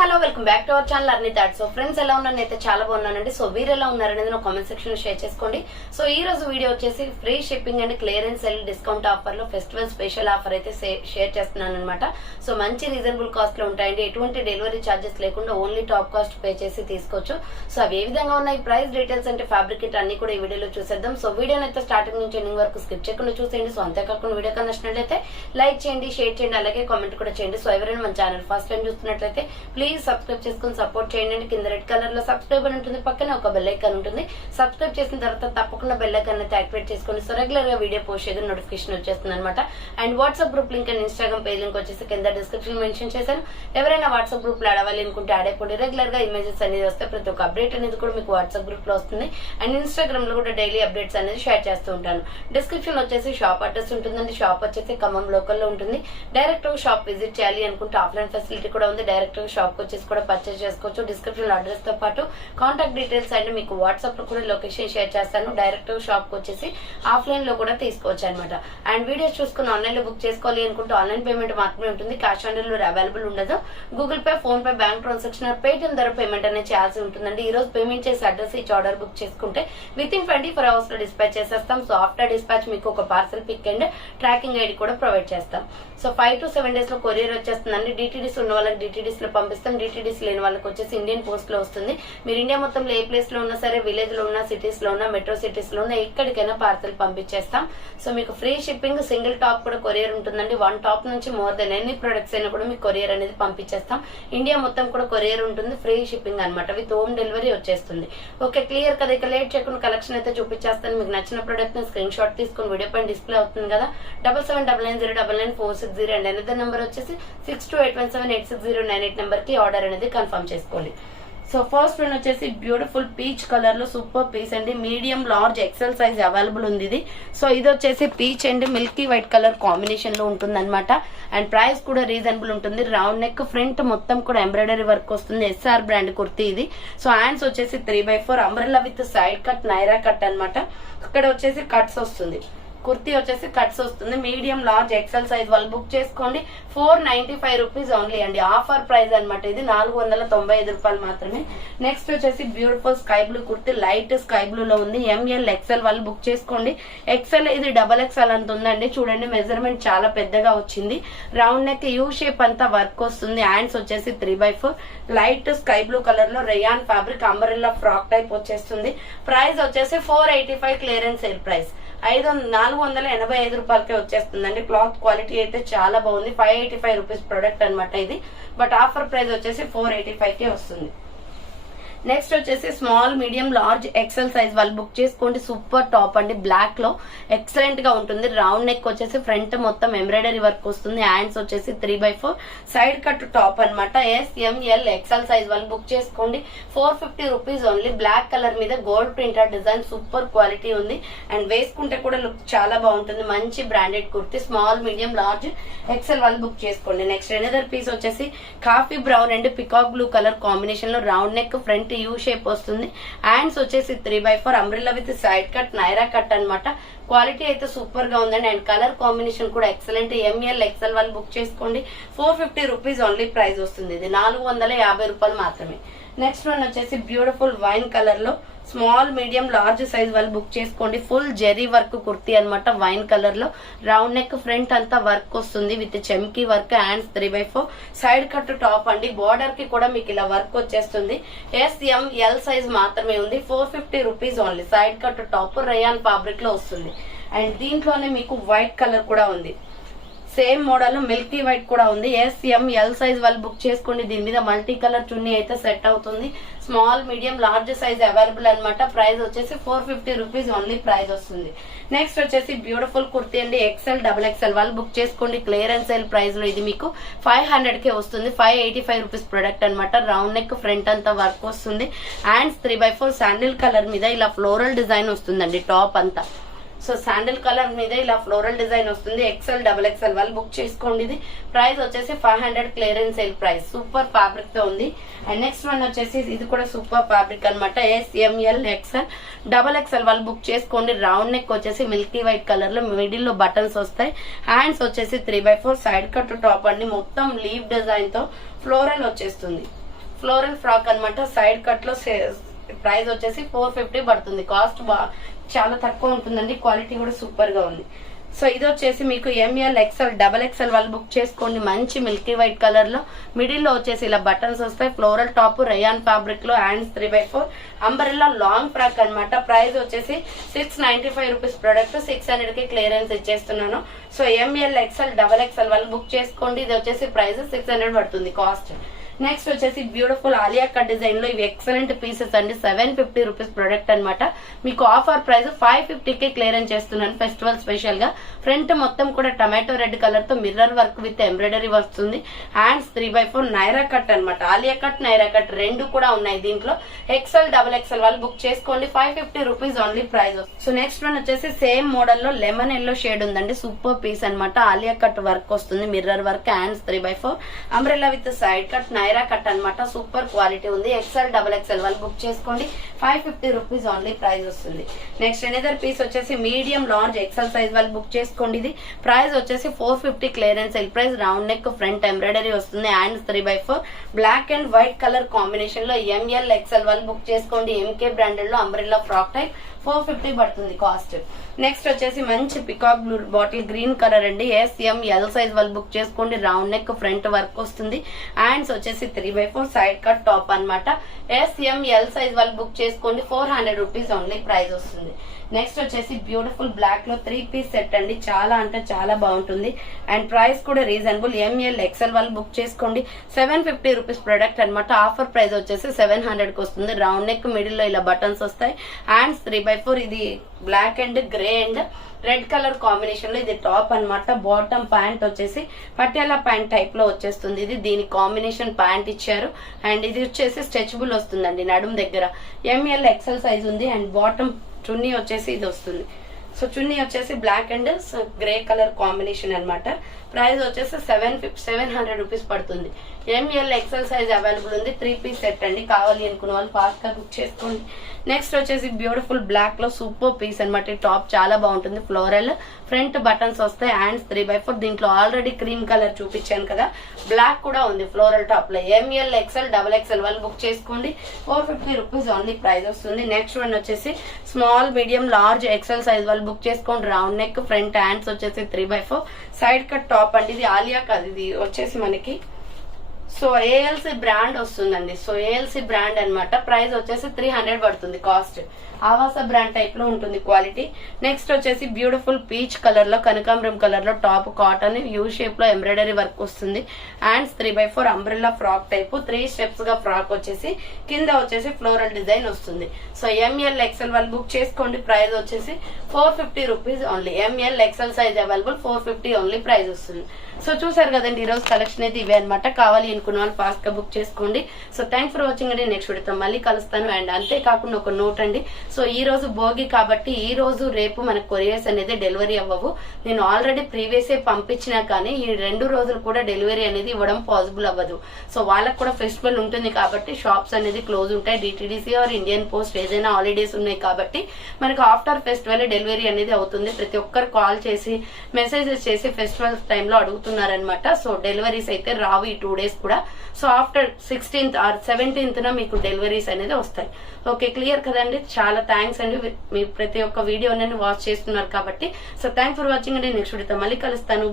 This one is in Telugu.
Hello welcome back to our channel Arni thought. So friends ఎలా ఉన్నారు? నేనైతే చాలా బాగున్నానండి. సో వీరు ఎలా ఉన్నారనేది నా కామెంట్ సెక్షన్ లో షేర్ చేసుకోండి. సో ఈ రోజు వీడియో వచ్చేసి free shipping and clearance sale discount offer లో ఫెస్టివల్ స్పెషల్ ఆఫర్ అయితే షేర్ చేస్తున్నాను అనమాట. సో మంచి రీజనబుల్ కాస్ట్ లో ఉంటాయండి. ఎటువంటి డెలివరీ ఛార్జెస్ లేకుండా ఓన్లీ టాప్ కాస్ట్ పే చేసి తీసుకోవచ్చు. సో అవి ఏ విధంగా ఉన్నాయి, ప్రైస్ డీటెయిల్స్ అంటే ఫ్యాబ్రిక్ అన్ని కూడా ఈ వీడియోలో చూసేద్దాం. సో వీడియోని అయితే స్టార్టింగ్ నుంచి ఎండింగ్ వరకు స్కిప్ చేయకుండా చూసేయండి. సో అంతేకాకుండా వీడియో కన్నా నచ్చినట్లయితే లైక్ చేయండి, షేర్ చేయండి, అలాగే కామెంట్ కూడా చేయండి. సో ఎవరైనా మన ఛానల్ ఫస్ట్ టైం చూస్తున్నట్లయితే ప్లీజ్ సబ్స్క్రైబ్ చేసుకుని సపోర్ట్ చేయండి. కింద రెడ్ కలర్ లో సబ్స్క్రైబ్ అని ఉంటుంది, పక్కనే ఒక బెల్ ఐకాన్ ఉంటుంది. సబ్స్క్రైబ్ చేసిన తర్వాత తప్పకుండా బెల్ ఐకాన్ అయితే యాక్టివేట్ చేసుకోండి. సో రెగ్యులర్ గా వీడియో పోస్ట్ చేయడం నోటిఫికేషన్ వచ్చేస్తుంది అనమాట. And WhatsApp group link and Instagram page link వచ్చేసి కింద డిస్క్రిప్షన్ మెన్షన్ చేశాను. ఎవరైనా వాట్సాప్ గ్రూప్ లో అడవాలి అనుకుంటే యాడ్ అయిపోండి. రెగ్యులర్ గా ఇమేజెస్ అనేది వస్తే ప్రతి ఒక్క అప్డేట్ అనేది కూడా మీకు వాట్సాప్ గ్రూప్ లో వస్తుంది. అండ్ ఇన్స్టాగ్రామ్ లో కూడా డైలీ అప్డేట్స్ అనేది షేర్ చేస్తూ ఉంటాను. డిస్క్రిప్షన్ లో వచ్చేసి షాప్ అడ్రస్ ఉంటుందండి. షాప్ వచ్చేసి ఖమ్మం లోకల్ లో ఉంటుంది. డైరెక్ట్ షాప్ విజిట్ చేయాలి అనుకుంటే ఆఫ్లైన్ ఫెసిలిటీ కూడా ఉంది. డైరెక్ట్ షాప్ వచ్చేసి కూడా పర్చేస్ చేసుకోవచ్చు. డిస్క్రిప్షన్ లో అడ్రస్ తో పాటు కాంటాక్ట్ డీటెయిల్స్ అండ్ మీకు వాట్సాప్ లో కూడా లొకేషన్ షేర్ చేస్తాను. డైరెక్ట్ షాప్ కు వచ్చేసి ఆఫ్లైన్ లో కూడా తీసుకోవచ్చు అనమాట. అండ్ వీడియోస్ చూసుకుని ఆన్లైన్ లో బుక్ చేసుకోవాలి అనుకుంటే ఆన్లైన్ పేమెంట్ మాత్రమే ఉంటుంది. క్యాష్ ఆన్ డెలివరీ అవైలబుల్ ఉండదు. Google pay, phone pay, bank transaction, Paytm ద్వారా పేమెంట్ అనేది చేయాల్సి ఉంటుందండి. ఈ రోజు పేమెంట్ చేసి అడ్రస్ ఇచ్చి ఆర్డర్ బుక్ చేసుకుంటే విత్ ఇన్ 24 hours లో డిస్పాచ్ చేసేస్తాం. సో ఆఫ్టర్ డిస్పాచ్ మీకు ఒక parcel pick and tracking ID కూడా ప్రొవైడ్ చేస్తాం. సో 5 to 7 days లో కొరియర్ వచ్చేస్తుందండి. డిటిడిస్ ఉన్న వాళ్ళకి డిటిడిస్ లో పంపిస్తాం. డిటిడిస్ లేని వాళ్ళకి వచ్చేసి ఇండియన్ పోస్ట్ లో వస్తుంది. మీరు ఇండియా మొత్తంలో ఏ ప్లేస్ లో ఉన్నా సరే, విలేజ్ లో ఉన్నా, సిటీస్ లో ఉన్నా, మెట్రో సిటీస్ లో ఉన్నా, ఎక్కడికైనా పార్సల్ పంపించేస్తాం. సో మీకు ఫ్రీ షిప్పింగ్, సింగిల్ టాప్ కూడా కొరియర్ ఉంటుందండి. 1 టాప్ నుంచి మోర్ దెన్ ఎన్ని ప్రొడక్ట్స్ అయినా కూడా మీకు కొరియర్ అనేది పంపించేస్తాం. ఇండియా మొత్తం కూడా కొరియర్ ఉంటుంది. ఫ్రీ షిప్పింగ్ అనమాట. విత్ హోమ్ డెలివరీ వచ్చేస్తుంది. ఓకే, క్లియర్ కదా? ఇక లేట్ చేయకుండా కలెక్షన్ అయితే చూపించేస్తాను. మీకు నచ్చిన ప్రొడక్ట్ ని స్క్రీన్ షాట్ తీసుకుని వీడియో పైన డిస్ప్లే అవుతుంది కదా, 7799099460 అండ్ అనదర్ నెంబర్ వచ్చేసి 6281786098 నెంబర్ కి ఆర్డర్ అనేది కన్ఫర్మ్ చేసుకోండి. సో ఫస్ట్ వన్ వచ్చేసి బ్యూటిఫుల్ పీచ్ కలర్ లో సూపర్ పీస్ అండి. Medium, large, XL size available ఉంది ఇది. సో ఇది వచ్చేసి peach and milky white colour combination లో ఉంటుంది అనమాట. అండ్ ప్రైస్ కూడా రీజనబుల్ ఉంటుంది. రౌండ్ నెక్, ఫ్రంట్ మొత్తం కూడా ఎంబ్రాయిడరీ వర్క్ వస్తుంది. ఎస్ఆర్ బ్రాండ్ కుర్తీ ఇది. సో హ్యాండ్స్ వచ్చేసి 3/4 umbrella with side cut, Naira cut అనమాట. ఇక్కడ వచ్చేసి కట్స్ వస్తుంది. కుర్తీ వచ్చేసి కట్స్ వస్తుంది. మీడియం, లార్జ్, ఎక్సెల్ సైజ్ వాళ్ళు బుక్ చేసుకోండి. 495 రూపీస్ ఓన్లీ అండి. ఆఫర్ ప్రైస్ అనమాట ఇది. 495 రూపాయలు మాత్రమే. నెక్స్ట్ వచ్చేసి beautiful sky blue kurti, light sky blue లో ఉంది. ఎంఎల్, ఎక్సెల్ వాళ్ళు బుక్ చేసుకోండి. ఎక్సెల్ ఇది XXL అంత ఉందండి. చూడండి మెజర్మెంట్ చాలా పెద్దగా వచ్చింది. రౌండ్ నెక్, యూ షేప్ అంతా వర్క్ వస్తుంది. హ్యాండ్స్ వచ్చేసి 3/4 లైట్ స్కై బ్లూ కలర్ లో rayon fabric umbrella frock type వచ్చేస్తుంది. ప్రైస్ వచ్చేసి 485 క్లియరెన్స్ సేల్ ప్రైస్. 485 రూపాయలకే వచ్చేస్తుందండి. క్లాత్ క్వాలిటీ అయితే చాలా బాగుంది. 585 రూపీస్ ప్రొడక్ట్ అనమాట ఇది. బట్ ఆఫర్ ప్రైస్ వచ్చేసి 485 కే వస్తుంది. నెక్స్ట్ వచ్చేసి small, medium, large, XL size వాళ్ళు బుక్ చేసుకోండి. సూపర్ టాప్ అండి. బ్లాక్ లో ఎక్సలెంట్ గా ఉంటుంది. రౌండ్ నెక్ వచ్చేసి ఫ్రంట్ మొత్తం ఎంబ్రాయిడరీ వర్క్ వస్తుంది. హ్యాండ్స్ వచ్చేసి 3/4 సైడ్ కట్ టాప్ అనమాట. SML, ఎక్సెల్ సైజ్ వాళ్ళు బుక్ చేసుకోండి. 450 రూపీస్ ఓన్లీ. బ్లాక్ కలర్ మీద gold printed design, super quality ఉంది. అండ్ వేసుకుంటే కూడా లుక్ చాలా బాగుంటుంది. మంచి branded kurti. Small, medium, large, XL వాళ్ళు బుక్ చేసుకోండి. నెక్స్ట్ అనదర్ పీస్ వచ్చేసి coffee brown and peacock blue colour combination లో round neck, front U shape వస్తుంది. హ్యాండ్స్ వచ్చేసి 3/4 umbrella with side cut, Naira cut అనమాట. క్వాలిటీ అయితే సూపర్ గా ఉందండి. అండ్ కలర్ కాంబినేషన్ కూడా ఎక్సలెంట్. ఎంఎల్, ఎక్సెల్ వాళ్ళు బుక్ చేసుకోండి. 450 రూపీస్ ఓన్లీ ప్రైస్ వస్తుంది. ఇది 450 రూపాయలు మాత్రమే. నెక్స్ట్ వన్ వచ్చేసి బ్యూటిఫుల్ వైన్ కలర్ లో స్మాల్, మీడియం, లార్జ్ సైజ్ వాళ్ళు బుక్ చేసుకోండి. ఫుల్ జెరీ వర్క్ కుర్తీ అనమాట. వైన్ కలర్ లో రౌండ్ నెక్, ఫ్రంట్ అంతా వర్క్ వస్తుంది విత్ చెమ్కీ work. Hands 3/4 side cut top అండి. బార్డర్ కి కూడా మీకు ఇలా వర్క్ వచ్చేస్తుంది. SML సైజ్ మాత్రమే ఉంది. 450 rupees only. Side cut top rayon fabric లో వస్తుంది. అండ్ దీంట్లోనే మీకు వైట్ కలర్ కూడా ఉంది. సేమ్ మోడల్ మిల్కీ వైట్ కూడా ఉంది. SML సైజ్ వాళ్ళు బుక్ చేసుకోండి. దీని మీద మల్టీ కలర్ చున్నీ అయితే సెట్ అవుతుంది. Small, medium, large size available అనమాట. ప్రైస్ వచ్చేసి 450 రూపీస్ ఓన్లీ ప్రైస్ వస్తుంది. నెక్స్ట్ వచ్చేసి బ్యూటిఫుల్ కుర్తీ అండి. XL, XXL వాళ్ళు బుక్ చేసుకోండి. క్లియరెన్స్ సేల్ ప్రైస్ లో ఇది మీకు 500 కే వస్తుంది. 585 రూపీస్ ప్రొడక్ట్ అనమాట. రౌండ్ నెక్, ఫ్రంట్ అంతా వర్క్ వస్తుంది. హ్యాండ్స్ 3/4 శాండిల్ కలర్ మీద ఇలా ఫ్లోరల్ డిజైన్ వస్తుందండి టాప్ అంతా. సో శాండిల్ కలర్ మీద ఇలా ఫ్లోరల్ డిజైన్ వస్తుంది. XL, XXL వాళ్ళు బుక్ చేసుకోండి. ఇది ప్రైస్ వచ్చేసి 500 clearance sale price. Super fabric తో ఉంది. అండ్ నెక్స్ట్ వన్ వచ్చేసి ఇది కూడా సూపర్ ఫ్యాబ్రిక్ అనమాట. SML, XL, XXL వాళ్ళు బుక్ చేసుకోండి. రౌండ్ నెక్ వచ్చేసి మిల్కీ వైట్ కలర్ లో మిడిల్ లో బటన్స్ వస్తాయి. హ్యాండ్స్ వచ్చేసి 3/4 సైడ్ కట్ టాప్ అండి. మొత్తం లీవ్ డిజైన్ తో ఫ్లోరల్ వచ్చేస్తుంది. ఫ్లోరల్ ఫ్రాక్ అన్నమాట. సైడ్ కట్ లో ప్రైస్ వచ్చేసి 450 పడుతుంది. కాస్ట్ చాలా తక్కువ ఉంటుందండి. క్వాలిటీ కూడా సూపర్ గా ఉంది. సో ఇది వచ్చేసి మీకు ఎంఎల్ ఎక్స్ఎల్ డబల్ ఎక్స్ఎల్ వాళ్ళు బుక్ చేసుకోండి. మంచి మిల్కీ వైట్ కలర్ లో మిడిల్ లో వచ్చేసి ఇలా బటన్స్ వస్తాయి. ఫ్లోరల్ టాప్ రేయాన్ ఫ్యాబ్రిక్ లో హ్యాండ్స్ 3/4 అంబరెల్లా లాంగ్ ఫ్రాక్ అన్నమాట. ప్రైస్ వచ్చేసి 695 రూపీస్. ప్రొడక్ట్ 600 కి క్లియరెన్స్ ఇచ్చేస్తున్నాను. So M L XL double XL వాళ్ళు బుక్ చేసుకోండి. ఇది వచ్చేసి ప్రైస్ 600 పడుతుంది కాస్ట్. నెక్స్ట్ వచ్చేసి బ్యూటిఫుల్ ఆలియా కట్ డిజైన్ లో ఇవి ఎక్సలెంట్ పీసెస్ అండి. 750 రూపీస్ ప్రొడక్ట్ అనమాట. మీకు ఆఫర్ ప్రైస్ 550 కి క్లియరెన్స్ చేస్తున్నాను ఫెస్టివల్ స్పెషల్ గా. ఫ్రంట్ మొత్తం కూడా టమాటో రెడ్ కలర్ తో మిర్రర్ వర్క్ విత్ ఎంబ్రాయిడరీ వస్తుంది. హ్యాండ్స్ 3/4 నైరా కట్ అనమాట. ఆలియా కట్ నైరా కట్ రెండు కూడా ఉన్నాయి దీంట్లో. ఎక్సెల్ డబల్ ఎక్సెల్ వాళ్ళు బుక్ చేసుకోండి. 550 rupees only price. So next one వచ్చేసి సేమ్ మోడల్ లో లెమన్ ఎల్లో షేడ్ ఉందండి. సూపర్ పీస్ అనమాట. ఆలియా కట్ వర్క్ వస్తుంది. Mirror work hands 3/4 umbrella with side cut Naira cut అనమాట. సూపర్ క్వాలిటీ ఉంది. ఎక్సెల్ డబల్ ఎక్సెల్ వాళ్ళు బుక్ చేసుకోండి. 550 రూపీస్ ఓన్లీ ప్రైస్ వస్తుంది. నెక్స్ట్ ఎనదర్ పీస్ వచ్చేసి మీడియం లార్జ్ ఎక్సెల్ సైజ్ వాళ్ళు బుక్ చేసుకోండి. ఇది ప్రైస్ వచ్చేసి 450 clearance sale price. Round neck front embroidery వస్తుంది. Hands 3/4 black and white colour combination లో ఎంఎల్ ఎక్సెల్ వాళ్ళు బుక్ చేసుకోండి. ఎంకే బ్రాండెడ్ లో అంబ్రెల్లా ఫ్రాక్ టైప్ 450 పడుతుంది కాస్ట్. నెక్స్ట్ వచ్చేసి మంచి peacock blue bottle green colour అండి. SML సైజ్ వాళ్ళు బుక్ చేసుకోండి. రౌండ్ నెక్ ఫ్రంట్ వర్క్ వస్తుంది. హ్యాండ్స్ వచ్చేసి 3/4 సైడ్ కట్ టాప్ అనమాట. SML సైజ్ వాళ్ళు బుక్ చేసుకోండి. 400 రూపీస్ ఓన్లీ ప్రైస్ వస్తుంది. నెక్స్ట్ వచ్చేసి బ్యూటిఫుల్ బ్లాక్ లో 3 పీస్ సెట్ అండి. చాలా అంటే చాలా బాగుంటుంది అండ్ ప్రైస్ కూడా రీజనబుల్. ఎంఎల్ ఎక్సెల్ వాళ్ళు బుక్ చేసుకోండి. 750 రూపీస్ ప్రొడక్ట్ అనమాట. ఆఫర్ ప్రైస్ వచ్చేసి 700 కి వస్తుంది. రౌండ్ నెక్ మిడిల్ లో ఇలా బటన్స్ వస్తాయి. హ్యాండ్స్ 3/4 ఇది black and grey and red colour combination లో ఇది టాప్ అనమాట. బాటమ్ ప్యాంట్ వచ్చేసి పటియాలా ప్యాంట్ టైప్ లో వచ్చేస్తుంది. ఇది దీని కాంబినేషన్ ప్యాంట్ ఇచ్చారు అండ్ ఇది వచ్చేసి స్ట్రెచబుల్ వస్తుందండి నడుము దగ్గర. ఎంఎల్ ఎక్సెల్ సైజ్ ఉంది అండ్ బాటమ్ చున్నీ వచ్చేసి ఇది వస్తుంది. సో చున్నీ వచ్చేసి black and grey colour combination అనమాట. ప్రైస్ వచ్చేసి 700 రూపీస్ పడుతుంది. ఎంఎల్ ఎక్సెల్ సైజ్ అవైలబుల్ ఉంది. 3 పీస్ సెట్ అండి. కావాలి అనుకున్న వాళ్ళు ఫాస్ట్ గా బుక్ చేసుకోండి. నెక్స్ట్ వచ్చేసి బ్యూటిఫుల్ బ్లాక్ లో సూపర్ పీస్ అనమాట. టాప్ చాలా బాగుంటుంది. ఫ్లోరల్ ఫ్రంట్ బటన్స్ వస్తాయి. హ్యాండ్స్ 3/4 దీంట్లో ఆల్రెడీ క్రీమ్ కలర్ చూపించాను కదా. బ్లాక్ కూడా ఉంది ఫ్లోరల్ టాప్ లో. ఎంఎల్ ఎక్సెల్ డబల్ ఎక్సెల్ వాళ్ళు బుక్ చేసుకోండి. 450 రూపీస్ ఓన్లీ ప్రైస్ వస్తుంది. నెక్స్ట్ వన్ వచ్చేసి small medium large XL size వాళ్ళు బుక్ చేసుకోండి. రౌండ్ నెక్ ఫ్రంట్ హ్యాండ్స్ వచ్చేసి 3/4 సైడ్ కట్ టాప్ అండి. ఇది ఆలియా కాదు, ఇది వచ్చేసి మనకి సో ఏఎల్సీ బ్రాండ్ వస్తుందండి. సో ఏఎల్సీ బ్రాండ్ అనమాట. ప్రైస్ వచ్చేసి 300 పడుతుంది కాస్ట్. ఆవాస బ్రాండ్ టైప్ లో ఉంటుంది క్వాలిటీ. నెక్స్ట్ వచ్చేసి బ్యూటిఫుల్ పీచ్ కలర్ లో కనకాంబరం కలర్ లో టాప్ కాటన్ యూ షేప్ లో ఎంబ్రాయిడరీ వర్క్ వస్తుంది. Hands 3/4 umbrella frock type 3 steps గా ఫ్రాక్ వచ్చేసి కింద వచ్చేసి ఫ్లోరల్ డిజైన్ వస్తుంది. సో ఎంఎల్ ఎక్సెల్ వాళ్ళు బుక్ చేసుకోండి. ప్రైస్ వచ్చేసి 450 rupees only. M L XL size available. 450 only price వస్తుంది. సో చూసారు కదండి, ఈ రోజు కలెక్షన్ అయితే ఇవే అనమాట. కావాలి అనుకున్న వాళ్ళు ఫాస్ట్ గా బుక్ చేసుకోండి. సో థ్యాంక్స్ ఫర్ వాచింగ్ అండి. నెక్స్ట్ వీడియోతో మళ్ళీ కలుస్తాను. అండ్ అంతేకాకుండా ఒక నోట్ అండి. సో ఈ రోజు భోగి కాబట్టి ఈ రోజు రేపు మనకు కొరియర్స్ అనేది డెలివరీ అవ్వవు. నేను ఆల్రెడీ ప్రీవియస్ పంపించినా కానీ ఈ 2 రోజులు కూడా డెలివరీ అనేది ఇవ్వడం పాసిబుల్ అవ్వదు. సో వాళ్ళకు కూడా ఫెస్టివల్ ఉంటుంది కాబట్టి షాప్స్ అనేది క్లోజ్ ఉంటాయి. డిటిడిసి ఆర్ ఇండియన్ పోస్ట్ ఏదైనా హాలిడేస్ ఉన్నాయి కాబట్టి మనకు ఆఫ్టర్ ఫెస్టివల్ డెలివరీ అనేది అవుతుంది. ప్రతి ఒక్కరు కాల్ చేసి మెసేజెస్ చేసి ఫెస్టివల్ టైంలో అడుగుతున్నారనమాట. సో డెలివరీస్ అయితే రావు ఈ 2 days కూడా. So after 16th are 17th మీకు డెలివరీస్ అనేది వస్తాయి. ఓకే, క్లియర్ కదండి. చాలా థ్యాంక్స్ అండి. మీ ప్రతి ఒక్క వీడియో వాచ్ చేస్తున్నారు కాబట్టి. సో థ్యాంక్స్ ఫర్ వాచింగ్ అండి. నెక్స్ట్ వీడియోతో మళ్ళీ కలుస్తాను.